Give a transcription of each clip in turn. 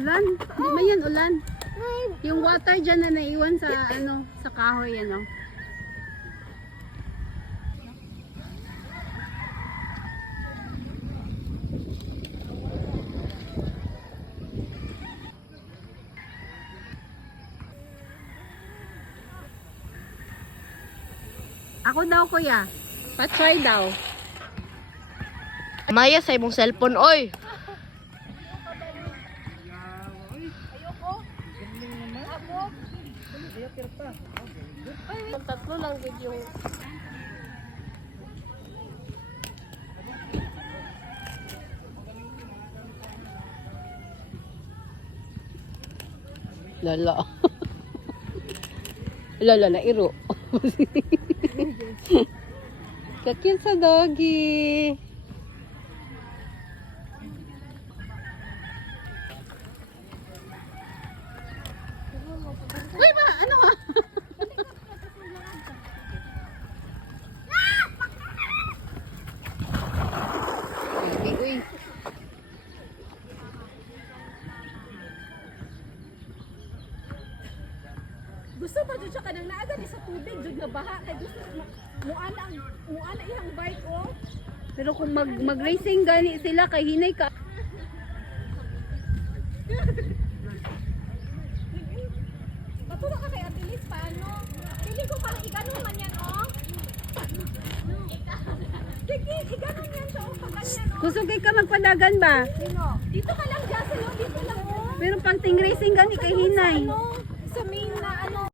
Ulan? Hindi ba yan ulan? Yung water dyan na naiwan sa ano, sa kahoy ano. Ako daw kuya. Pa-try daw. Maya sa imong cellphone, oy. Tatlo lang din yung Lala. Lala na iro. Kakil sa doggy. Uy ba? Ano ha? Uy, uy. Gusto ba dyan siya kanang naagan sa tubig dyan nga baha kay gusto muana iyang bike oh. Pero kung mag-racing gani sila kay hinay ka. Matulog ka kay Atilis paano? Pili ko pala iganon man yan oh. Sige, iganon yan siya oh pag ganyan oh. Gusto kay ka magpadagan ba? Sino? Dito ka lang Jassel oh, dito lang oh. Pero pang ting racing gani kay hinay. Sa main na ano.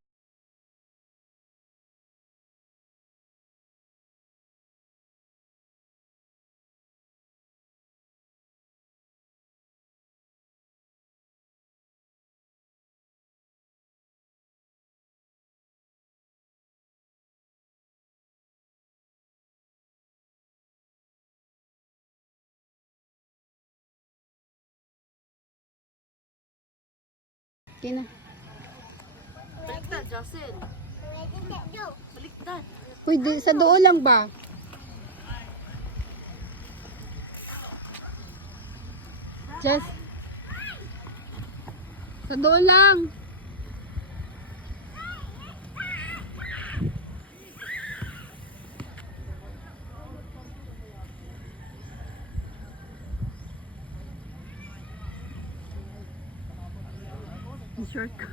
Kina. baliktad, Jocelyn. Baliktad. Pwede sa doon lang ba? Just sa doon lang. Short ka.